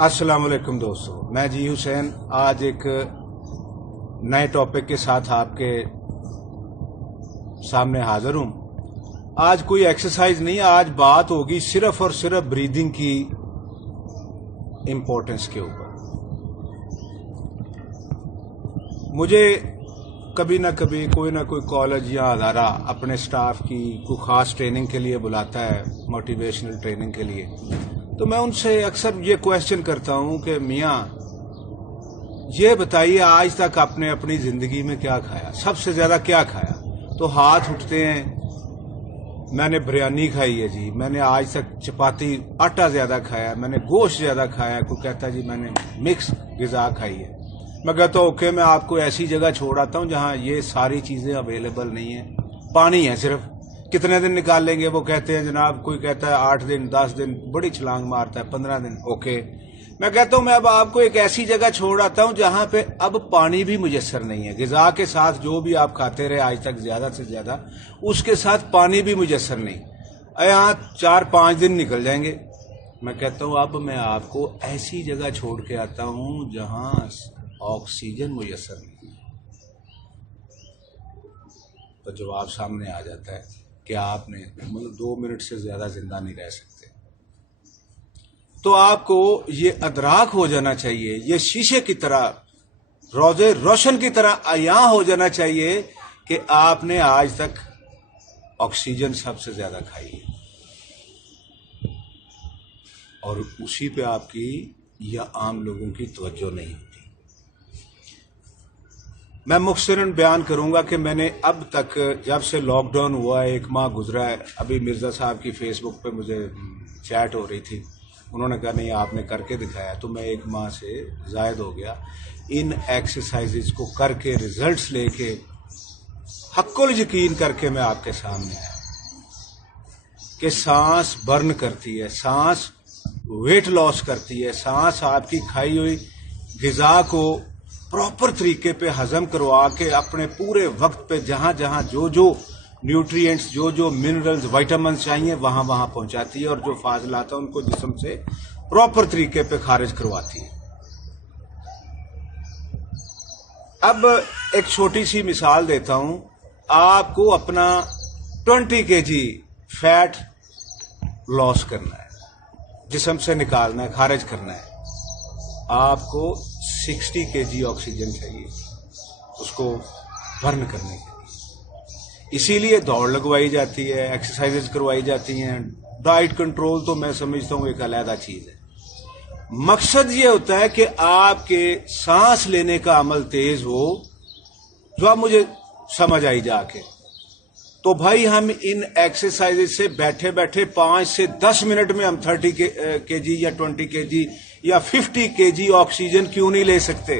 अस्सलाम वालेकुम दोस्तों, मैं जी हुसैन आज एक नए टॉपिक के साथ आपके सामने हाजिर हूं। आज कोई एक्सरसाइज नहीं, आज बात होगी सिर्फ और सिर्फ ब्रीदिंग की इम्पोर्टेंस के ऊपर। मुझे कभी ना कभी कोई ना कोई कॉलेज या अदारा अपने स्टाफ की कोई खास ट्रेनिंग के लिए बुलाता है, मोटिवेशनल ट्रेनिंग के लिए। तो मैं उनसे अक्सर ये क्वेश्चन करता हूं कि मियां ये बताइए आज तक आपने अपनी जिंदगी में क्या खाया, सबसे ज्यादा क्या खाया। तो हाथ उठते हैं, मैंने बिरयानी खाई है जी, मैंने आज तक चपाती आटा ज्यादा खाया, मैंने गोश्त ज्यादा खाया। कोई कहता है जी मैंने मिक्स गिजा खाई है। मैं कहता हूं ओके, मैं आपको ऐसी जगह छोड़ आता हूं जहां ये सारी चीजें अवेलेबल नहीं है, पानी है सिर्फ। कितने दिन निकाल लेंगे? वो कहते हैं जनाब, कोई कहता है 8 दिन 10 दिन, बड़ी छलांग मारता है 15 दिन। ओके, मैं कहता हूं मैं अब आपको एक ऐसी जगह छोड़ आता हूं जहां पे अब पानी भी मुयस्सर नहीं है। गिजा के साथ जो भी आप खाते रहे आज तक ज्यादा से ज्यादा, उसके साथ पानी भी मुयस्सर नहीं। यहाँ 4-5 दिन निकल जाएंगे। मैं कहता हूं अब मैं आपको ऐसी जगह छोड़ के आता हूं जहां ऑक्सीजन मुयस्सर नहीं है। तो जवाब सामने आ जाता है कि आपने मतलब 2 मिनट से ज्यादा जिंदा नहीं रह सकते। तो आपको ये अदराक हो जाना चाहिए, ये शीशे की तरह, रोजे रोशन की तरह आया हो जाना चाहिए कि आपने आज तक ऑक्सीजन सबसे ज्यादा खाई है और उसी पे आपकी या आम लोगों की तवज्जो नहीं होती। मैं मुख्तसरन बयान करूंगा कि मैंने अब तक, जब से लॉकडाउन हुआ है, 1 माह गुजरा है। अभी मिर्जा साहब की फेसबुक पे मुझे चैट हो रही थी, उन्होंने कहा नहीं आपने करके दिखाया, तो मैं 1 माह से जायद हो गया इन एक्सरसाइजेज को करके, रिजल्ट्स लेके, हक्कुल यकीन करके मैं आपके सामने आया कि सांस बर्न करती है, सांस वेट लॉस करती है, सांस आपकी खाई हुई गिजा को प्रॉपर तरीके पे हजम करवा के अपने पूरे वक्त पे जहां जहां जो जो न्यूट्रिएंट्स, जो जो मिनरल्स, विटामिन चाहिए वहां वहां पहुंचाती है और जो फाजिलात है उनको जिस्म से प्रॉपर तरीके पे खारिज करवाती है। अब एक छोटी सी मिसाल देता हूं, आपको अपना 20 kg फैट लॉस करना है, जिस्म से निकालना है, खारिज करना है। आपको 60 kg ऑक्सीजन चाहिए उसको बर्न करने के लिए। इसीलिए दौड़ लगवाई जाती है, एक्सरसाइजेज करवाई जाती हैं। डाइट कंट्रोल तो मैं समझता हूं एक अलग चीज है। मकसद ये होता है कि आपके सांस लेने का अमल तेज हो, जो आप मुझे समझ आई जाके। तो भाई हम इन एक्सरसाइजेज से बैठे बैठे 5 से 10 मिनट में हम 30 kg या 20 kg या 50 kg ऑक्सीजन क्यों नहीं ले सकते?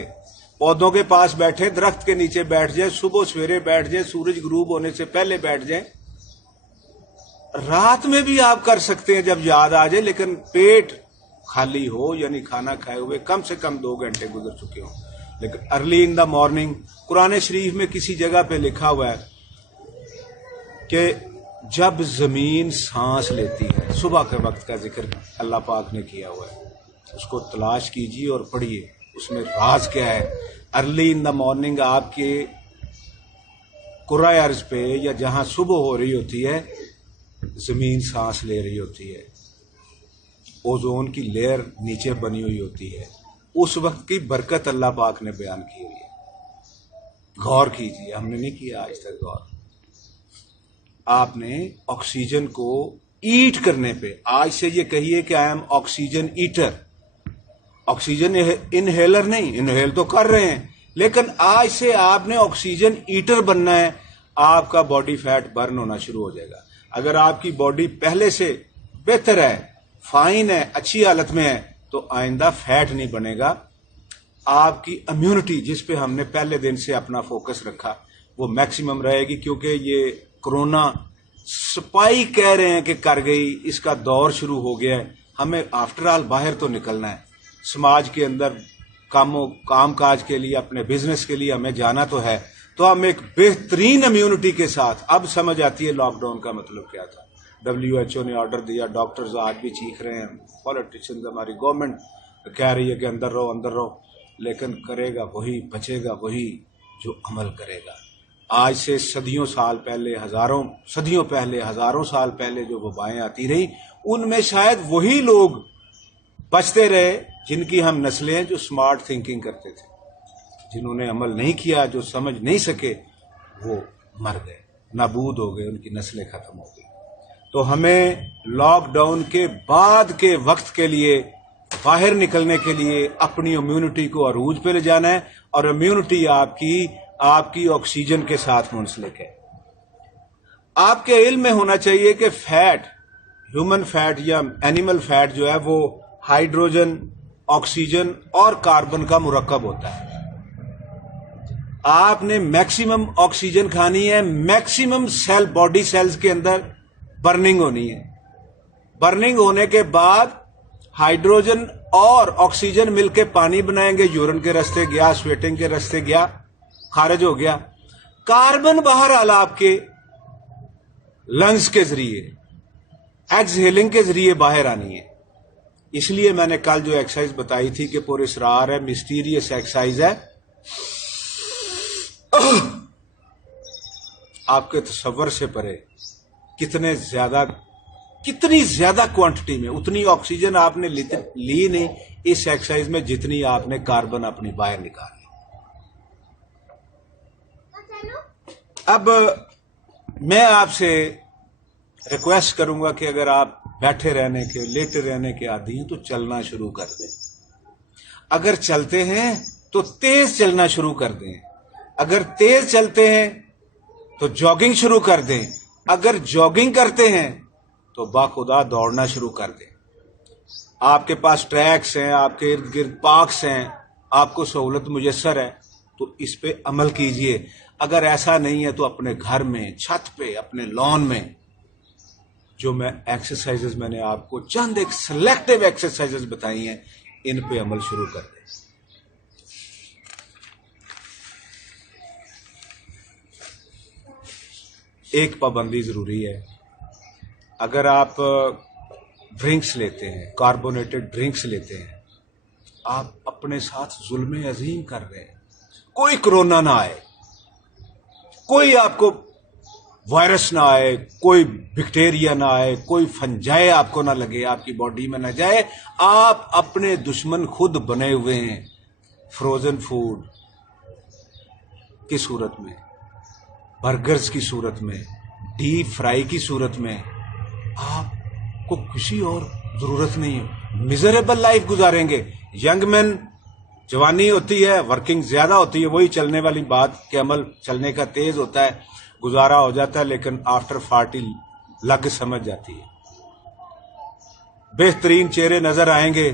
पौधों के पास बैठे, दरख्त के नीचे बैठ जाए, सुबह सवेरे बैठ जाए, सूरज गुरूब होने से पहले बैठ जाए, रात में भी आप कर सकते हैं जब याद आ जाए, लेकिन पेट खाली हो, यानी खाना खाए हुए कम से कम 2 घंटे गुजर चुके हों। लेकिन early in the morning, Quran शरीफ में किसी जगह पे लिखा हुआ है कि जब जमीन सांस लेती है, सुबह के वक्त का जिक्र अल्लाह पाक ने किया हुआ है, उसको तलाश कीजिए और पढ़िए, उसमें राज क्या है। अर्ली इन द मॉर्निंग आपके कुर्रा अर्ज पे या जहां सुबह हो रही होती है, जमीन सांस ले रही होती है, ओजोन की लेयर नीचे बनी हुई होती है, उस वक्त की बरकत अल्लाह पाक ने बयान की हुई है। गौर कीजिए, हमने नहीं किया आज तक गौर। आपने ऑक्सीजन को ईट करने पे, आज से ये कहिए कि I am oxygen eater, oxygen inhaler नहीं, इनहेल तो कर रहे हैं, लेकिन आज से आपने ऑक्सीजन ईटर बनना है। आपका बॉडी फैट बर्न होना शुरू हो जाएगा। अगर आपकी बॉडी पहले से बेहतर है, फाइन है, अच्छी हालत में है, तो आइंदा फैट नहीं बनेगा। आपकी इम्यूनिटी, जिस पे हमने पहले दिन से अपना फोकस रखा, वो मैक्सिमम रहेगी, क्योंकि ये कोरोना स्पाई कह रहे हैं कि कर गई, इसका दौर शुरू हो गया है। हमें आफ्टर ऑल बाहर तो निकलना है, समाज के अंदर काम काज के लिए, अपने बिजनेस के लिए हमें जाना तो है। तो हम एक बेहतरीन इम्यूनिटी के साथ, अब समझ आती है लॉकडाउन का मतलब क्या था। WHO ने ऑर्डर दिया, डॉक्टर्स आज भी चीख रहे हैं, पॉलिटिशियंस, हमारी गवर्नमेंट کہہ رہی ہے کہ اندر رہو، لیکن کرے گا وہی، بچے گا وہی جو عمل کرے گا۔ آج سے صدیوں سال پہلے، ہزاروں سال پہلے جو وبائیں آتی رہی، ان میں شاید وہی لوگ بچتے رہے جن کی ہم نسلیں ہیں، جو سمارٹ تھنکنگ کرتے تھے۔ جنہوں نے عمل نہیں کیا، جو سمجھ نہیں سکے، وہ مر گئے، نابود ہو گئے، ان کی نسلیں ختم ہو گئی۔ تو ہمیں لاک ڈاؤن کے بعد کے وقت کے لیے باہر نکلنے کے لیے اپنی امیونٹی کو عروج پہ لے جانا ہے، اور امیونٹی آپ کی آکسیجن کے ساتھ منسلک ہے۔ آپ کے علم میں ہونا چاہیے کہ فیٹ، ہیومن فیٹ یا اینیمل فیٹ جو ہے وہ ہائیڈروجن، آکسیجن اور کاربن کا مرکب ہوتا ہے۔ آپ نے میکسیمم آکسیجن کھانی ہے، میکسیمم سیل، باڈی سیلز کے اندر برننگ ہونی ہے۔ برننگ ہونے کے بعد ہائیڈروجن اور آکسیجن مل کے پانی بنائیں گے، یورین کے راستے گیا، سویٹنگ کے راستے گیا، خارج ہو گیا۔ کاربن باہر آل آپ کے لنگز کے ذریعے، ایکسہیلنگ کے ذریعے باہر آنی ہے۔ اس لیے میں نے کل جو ایکسرسائز بتائی تھی کہ پر اسرار ہے، مسٹیریس ایکسرسائز ہے، آپ کے تصور سے پرے، کتنی زیادہ کوانٹٹی میں، اتنی آکسیجن آپ نے لی نہیں اس ایکسرسائز میں جتنی آپ نے کاربن اپنی باہر نکالی۔ اب میں آپ سے ریکویسٹ کروں گا کہ اگر آپ بیٹھے رہنے کے، لیٹے رہنے کے عادی ہیں تو چلنا شروع کر دیں۔ اگر چلتے ہیں تو تیز چلنا شروع کر دیں۔ اگر تیز چلتے ہیں تو جاگنگ شروع کر دیں۔ اگر جاگنگ کرتے ہیں تو باخدا دوڑنا شروع کر دیں۔ آپ کے پاس ٹریکس ہیں، آپ کے ارد گرد پارکس ہیں، آپ کو سہولت میسر ہے تو اس پہ عمل کیجئے۔ اگر ایسا نہیں ہے تو اپنے گھر میں، چھت پہ، اپنے لان میں جو ایکسرسائزز میں نے آپ کو چند ایک سلیکٹیو ایکسرسائزز بتائی ہیں، ان پہ عمل شروع کر دیں۔ ایک پابندی ضروری ہے، اگر آپ ڈرنکس لیتے ہیں، کاربونیٹڈ ڈرنکس لیتے ہیں، آپ اپنے ساتھ ظلم عظیم کر رہے ہیں۔ کوئی کرونا نہ آئے، کوئی آپ کو وائرس نہ آئے، کوئی بیکٹیریا نہ آئے، کوئی فنجائے آپ کو نہ لگے، آپ کی باڈی میں نہ جائے، آپ اپنے دشمن خود بنے ہوئے ہیں۔ فروزن فوڈ کی صورت میں، برگرز کی صورت میں، ڈیپ فرائی کی صورت میں، آپ کو کسی اور ضرورت نہیں ہے۔ میزریبل لائف گزاریں گے۔ ینگ مین، جوانی ہوتی ہے، ورکنگ زیادہ ہوتی ہے، وہی چلنے والی بات کہ عمل چلنے کا تیز ہوتا ہے، گزارا ہو جاتا ہے، لیکن آفٹر 40 لگ سمجھ جاتی ہے۔ بہترین چہرے نظر آئیں گے،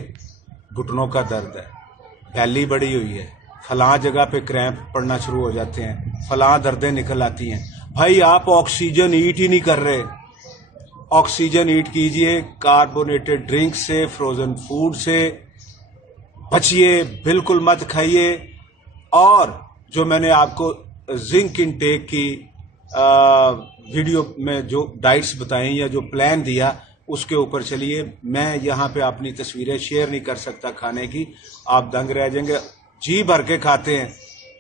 گھٹنوں کا درد ہے، بیلی بڑی ہوئی ہے، فلاں جگہ پہ کریمپ پڑنا شروع ہو جاتے ہیں، فلاں دردیں نکل آتی ہیں۔ بھائی آپ آکسیجن ایٹ ہی نہیں کر رہے۔ آکسیجن ایٹ کیجئے، کاربونیٹڈ ڈرنک سے، فروزن فوڈ سے بچیے، بالکل مت کھائیے۔ اور جو میں نے آپ کو زنک انٹیک کی ویڈیو میں جو ڈائٹس بتائیں یا جو پلان دیا، اس کے اوپر چلیے۔ میں یہاں پہ اپنی تصویریں شیئر نہیں کر سکتا کھانے کی، آپ دنگ رہ جائیں گے۔ جی بھر کے کھاتے ہیں،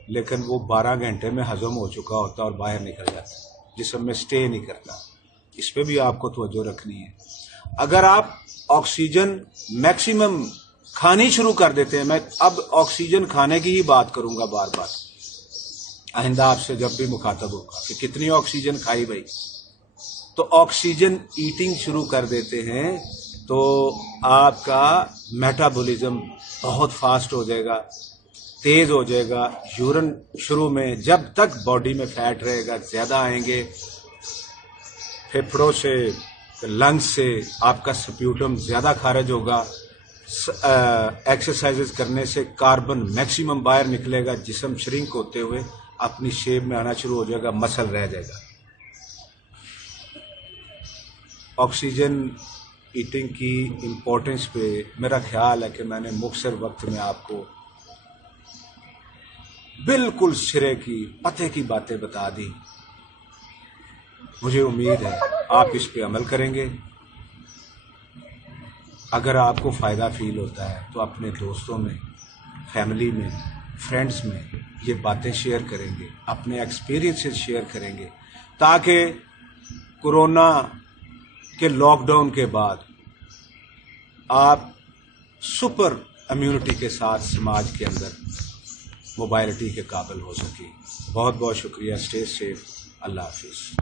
لیکن وہ 12 گھنٹے میں ہضم ہو چکا ہوتا ہے اور باہر نکل جاتا ہے، جسم میں سٹے نہیں کرتا۔ اس پہ بھی آپ کو توجہ رکھنی ہے۔ اگر آپ آکسیجن میکسیمم کھانی شروع کر دیتے ہیں، میں اب آکسیجن کھانے کی ہی بات کروں گا بار بار، آئندہ آپ سے جب بھی مخاطب ہوگا کہ کتنی آکسیجن کھائی بھائی، تو آکسیجن ایٹنگ شروع کر دیتے ہیں تو آپ کا میٹابولزم بہت فاسٹ ہو جائے گا، تیز ہو جائے گا۔ یورین شروع میں جب تک باڈی میں فیٹ رہے گا زیادہ آئیں گے، پھیپھڑوں سے، لنگز سے آپ کا سپیوٹم زیادہ خارج ہوگا۔ ایکسرسائزز کرنے سے کاربن میکسیمم باہر نکلے گا، جسم شرنک ہوتے ہوئے اپنی شیپ میں آنا شروع ہو جائے گا، مسل رہ جائے گا۔ آکسیجن ایٹنگ کی امپورٹنس پہ میرا خیال ہے کہ میں نے مختصر وقت میں آپ کو بالکل سرے کی پتے کی باتیں بتا دی۔ مجھے امید ہے آپ اس پہ عمل کریں گے۔ اگر آپ کو فائدہ فیل ہوتا ہے تو اپنے دوستوں میں، فیملی میں، فرینڈز میں یہ باتیں شیئر کریں گے، اپنے ایکسپیرینسز شیئر کریں گے، تاکہ کورونا کے لاک ڈاؤن کے بعد آپ سپر امیونٹی کے ساتھ سماج کے اندر موبائلٹی کے قابل ہو سکیں۔ بہت بہت شکریہ، اسٹے سیف، اللہ حافظ۔